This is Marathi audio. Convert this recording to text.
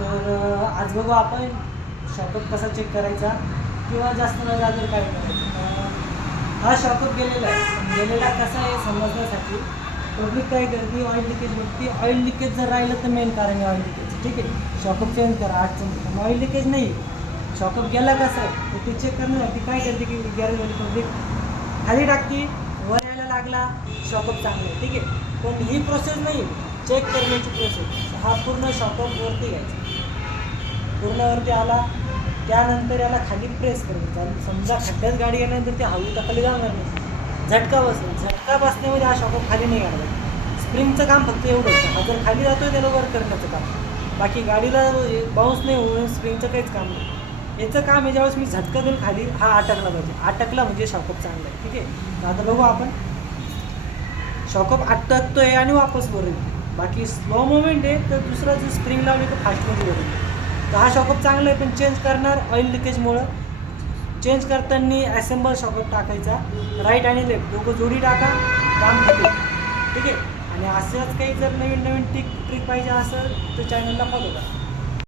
तर आज बघू आपण शॉकअप कसा चेक करायचा किंवा जास्त न जागर काय करायचं. हा शॉकअप गेलेला कसा आहे समजण्यासाठी पब्लिक काय करते, ऑइल लिकेज बघते. ऑइल लिकेज जर राहिलं तर मेन कारण आहे ऑइल लिकेज. ठीक आहे, शॉकअप चेंज करा अडचण. पण ऑइल लिकेज नाही, शॉकअप गेला कसं आहे तर ते चेक करण्यासाठी काय करते की गॅरेजवाली पब्लिक खाली टाकते, वर यायला लागला शॉकअप चांगलं आहे. ठीक आहे, पण ही प्रोसेस नाही चेक करण्याची प्रोसेस. हा पूर्ण शॉकअप वरती घ्यायचा, पूर्ण वरती आला त्यानंतर याला खाली प्रेस करायचं. समजा खड्ड्यात गाडी गेल्यानंतर ते हळू तर खाली जाणार नाही, झटका बसेल. झटका बसण्यामध्ये हा शॉकअप खाली नाही घालला. स्प्रिंगचं काम फक्त एवढं होतं, हा जर खाली जातोय त्याला वर करण्याचं काम, बाकी गाडीला बाउन्स नाही होऊन स्प्रिंगचं काहीच काम नाही. याचं काम आहे ज्यावेळेस मी झटका देऊन खाली हा अटकला पाहिजे. अटकला म्हणजे शॉकअप चांगला आहे. ठीक आहे, तर आता बघू आपण शॉकअप अटकतोय आणि वापस वर येतो. बाकी स्लो मुवमेंट आहे तर दुसरा जो स्प्रिंग लावली तर फास्टमध्ये वर येतो. तर हा शॉकअप चांगला आहे, पण चेंज करणार ऑइल लिकेजमुळं. चेंज करताना ॲसेंबल शॉकअप टाकायचा, राईट आणि लेफ्ट दोघं जोडी टाका, काम होते. ठीक आहे, आणि असंच काही जर नवीन ट्रिक पाहिजे असेल तर चॅनलला फॉलो करा.